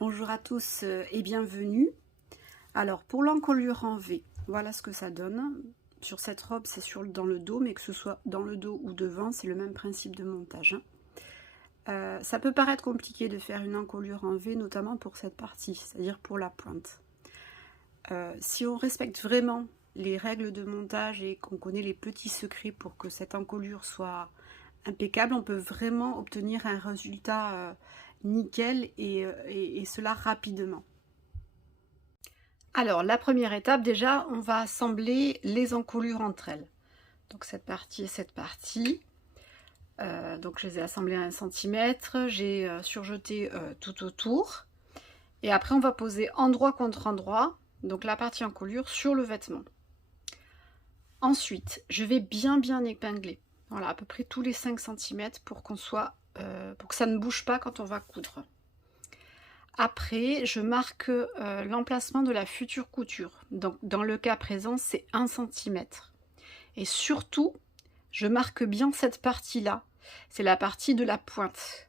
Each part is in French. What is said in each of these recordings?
Bonjour à tous et bienvenue. Alors pour l'encolure en V, voilà ce que ça donne. Sur cette robe, c'est dans le dos, mais que ce soit dans le dos ou devant, c'est le même principe de montage. Ça peut paraître compliqué de faire une encolure en V, notamment pour cette partie, c'est-à-dire pour la pointe. Si on respecte vraiment les règles de montage et qu'on connaît les petits secrets pour que cette encolure soit impeccable, on peut vraiment obtenir un résultat nickel et cela rapidement. Alors la première étape, déjà on va assembler les encolures entre elles. Donc cette partie et cette partie. Donc je les ai assemblées à 1 cm, j'ai surjeté tout autour. Et après on va poser endroit contre endroit, donc la partie encolure sur le vêtement. Ensuite, je vais bien épingler. Voilà, à peu près tous les 5 cm pour qu'on soit, pour que ça ne bouge pas quand on va coudre. Après, je marque l'emplacement de la future couture. Donc, dans le cas présent, c'est 1 cm. Et surtout, je marque bien cette partie-là. C'est la partie de la pointe.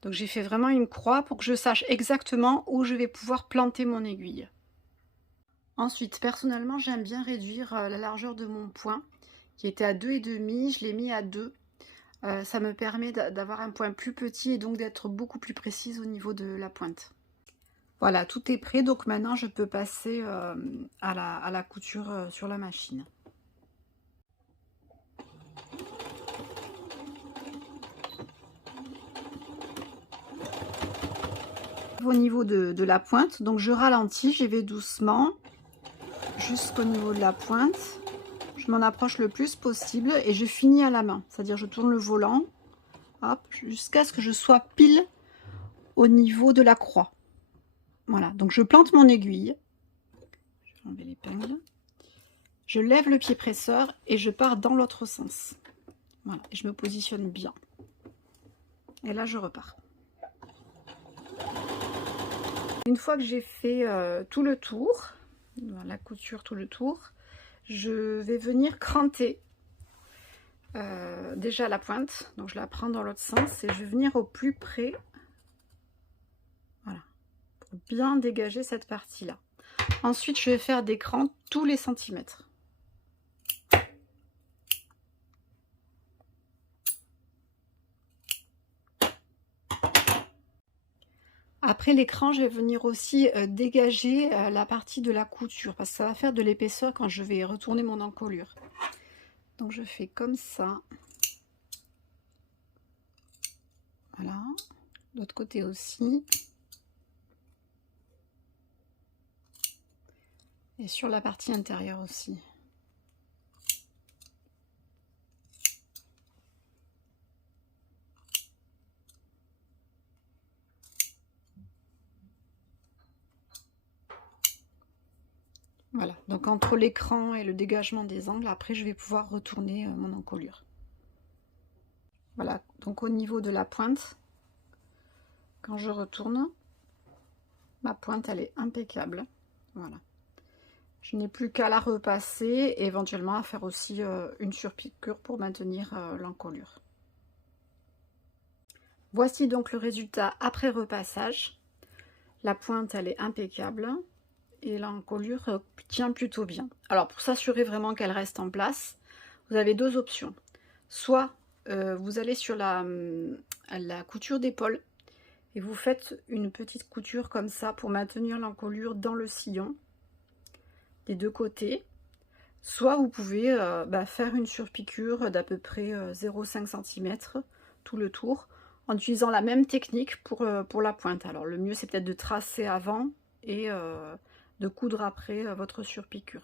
Donc, j'ai fait vraiment une croix pour que je sache exactement où je vais pouvoir planter mon aiguille. Ensuite, personnellement, j'aime bien réduire la largeur de mon point, qui était à 2,5. Je l'ai mis à 2. Ça me permet d'avoir un point plus petit et donc d'être beaucoup plus précise au niveau de la pointe. Voilà, tout est prêt, donc maintenant je peux passer à la couture sur la machine. Au niveau de la pointe, donc je ralentis, j'y vais doucement jusqu'au niveau de la pointe. Je m'en approche le plus possible et je finis à la main, c'est-à-dire je tourne le volant, hop, jusqu'à ce que je sois pile au niveau de la croix. Voilà, donc je plante mon aiguille, je vais enlever l'épingle, je lève le pied presseur et je pars dans l'autre sens. Voilà, et je me positionne bien. Et là, je repars. Une fois que j'ai fait tout le tour, la couture tout le tour, je vais venir cranter déjà la pointe. Donc, je la prends dans l'autre sens et je vais venir au plus près. Voilà, pour bien dégager cette partie-là. Ensuite, je vais faire des crans tous les centimètres. Après l'écran, je vais venir aussi dégager la partie de la couture parce que ça va faire de l'épaisseur quand je vais retourner mon encolure. Donc je fais comme ça. Voilà. L'autre côté aussi. Et sur la partie intérieure aussi. Voilà, donc entre l'écran et le dégagement des angles, après je vais pouvoir retourner mon encolure. Voilà, donc au niveau de la pointe, quand je retourne, ma pointe elle est impeccable. Voilà. Je n'ai plus qu'à la repasser et éventuellement à faire aussi une surpiqûre pour maintenir l'encolure. Voici donc le résultat après repassage. La pointe elle est impeccable. Et l'encolure tient plutôt bien. Alors pour s'assurer vraiment qu'elle reste en place, vous avez deux options. Soit vous allez sur la couture d'épaule et vous faites une petite couture comme ça pour maintenir l'encolure dans le sillon des deux côtés. Soit vous pouvez faire une surpiqûre d'à peu près 0,5 cm tout le tour en utilisant la même technique pour la pointe. Alors le mieux c'est peut-être de tracer avant et de coudre après votre surpiqûre.